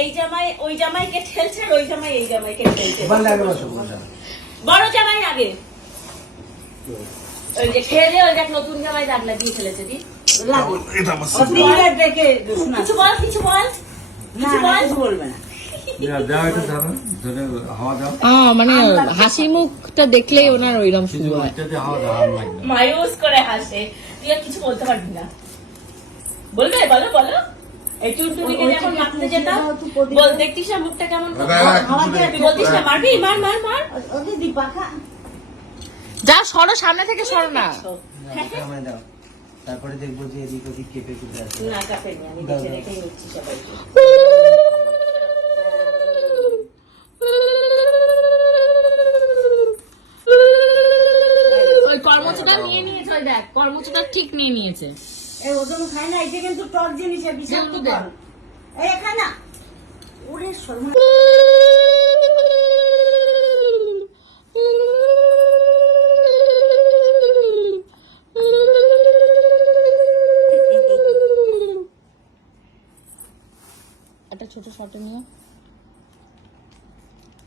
এই জামাই ওই জামাইকে ঠেলছে, ওই জামাই এই জামাইকে ঠেলছে। বড় জামাই আগে, ওই যে খেলে ওই দেখ নতুন জামাই দাগ লাগিয়ে ফেলেছে। দি কিছু বল, কিছু বল, কিছু বলবে না। মানে হাসি মুখটা দেখলেই ওনার ওইরকম শুরু হয়, মায়ুস করে হাসে। তুই আর কিছু বলতে পারবি না, বলবে? বলো বলো। এই টুনটুনিকে যখন মারতে যেতাম, বল দেখতিস না মুখটা কেমন, বলতিস না মারবি, মার মার মার। যা সরো, সামনে থেকে সরো না। তারপরে দেখবো যে এদিক ওদিক কেঁপে কেঁপে আছে। না কাপেনি, আমি দেখে রেখেই হচ্ছি সবাইকে। ওই কর্মচারীটা নিয়ে নিয়েছে, ওই দেখ কর্মচারীটা ঠিক নিয়ে নিয়েছে। এই ওজন খায় না, এটা কিন্তু টক জিনিস, বিষাক্ত ফল। এই খায় না, ওরে সর্বনাশ। একটা ছোট শটে নিও,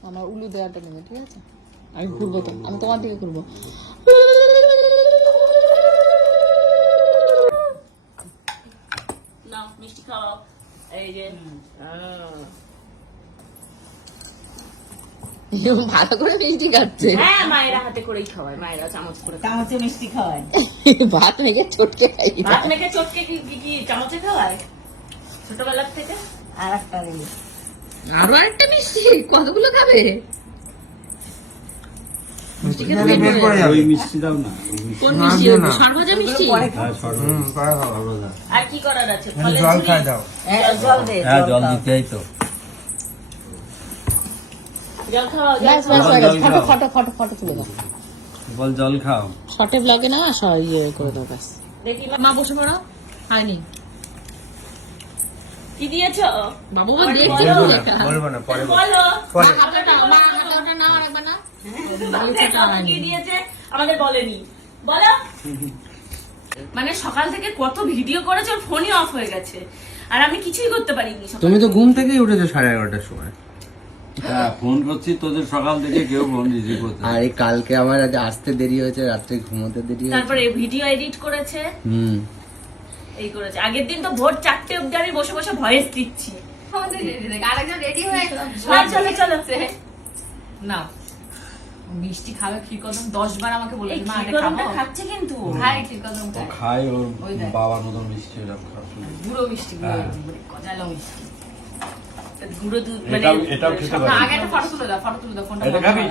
আমার উলু দেওয়াটা নেবে, ঠিক আছে? আমি ঘুরবো তো, আমি তোমার দিকে ঘুরবো। নাও মিষ্টি খাও। এই যে ভালো করে মিষ্টি খাচ্ছে। হ্যাঁ, মায়েরা হাতে করেই খাওয়ায়, মায়েরা চামচ করে চামচে মিষ্টি খাওয়ায়। ভাত মেখে চটকে খাই। ভাত মেখে চটকে কি চামচে খাওয়ায় ছোটবেলার থেকে? আর একটা দিল, আরো একটা মিষ্টি, কতগুলো খাবে? ওই মিষ্টি দাও না। কোন মিষ্টি? সরভাজা মিষ্টি। আর কি করার আছে? জল খাই দাও। জল দে। হ্যাঁ, জল দিতেই তো। জল খাওয়া, ব্যাস ব্যাস হয়ে গেছে। ফটো ফটো ফটো ফটো তুলে দাও। বল জল খাও। শর্টে ব্লগে না ইয়ে করে দাও ব্যাস। দেখি মা বসে পড়ো। হয়নি কি দিয়েছো বাবু? দেখতে বলবো না, পরে বলো। পরে। হাতাটা না রাখবে না। কি দিয়েছে আমাদের বলেনি, বলো। মানে সকাল থেকে কত ভিডিও করেছে, ওর ফোনই অফ হয়ে গেছে, আর আমি কিছুই করতে পারিনি। তুমি তো ঘুম থেকেই উঠেছো 11:30টার সময়। হ্যাঁ, ফোন করছি তোদের সকাল থেকে, কেউ ফোন রিসিভ করতে। আরে কালকে আমার আজ আসতে দেরি হয়েছে, রাত্রে ঘুমোতে দেরি হয়েছে। তারপরে ভিডিও এডিট করেছে, এই করেছে। আগের দিন তো ভোর 4টে অবধি আমি বসে বসে ভয়েস দিচ্ছি। আরেকজন রেডি হয়ে চলো চলো। না মিষ্টি খাবে, ক্ষীরকদম 10 বার আমাকে বলে এই মা এটা ক্ষীরকদমটা খাবো। খাচ্ছে কিন্তু। খায় ক্ষীরকদম খাই ওর ওই দেখ। বাবার মতো মিষ্টি এরকম খাচ্ছে। গুঁড়ো মিষ্টি, গজালো মিষ্টি। গুঁড়ো দুধ মানে এটাও খেতে পারি। আগে একটা ফটো তুলে দাও, ফটো তুলে দাও, ফোনটা এটা খাবি?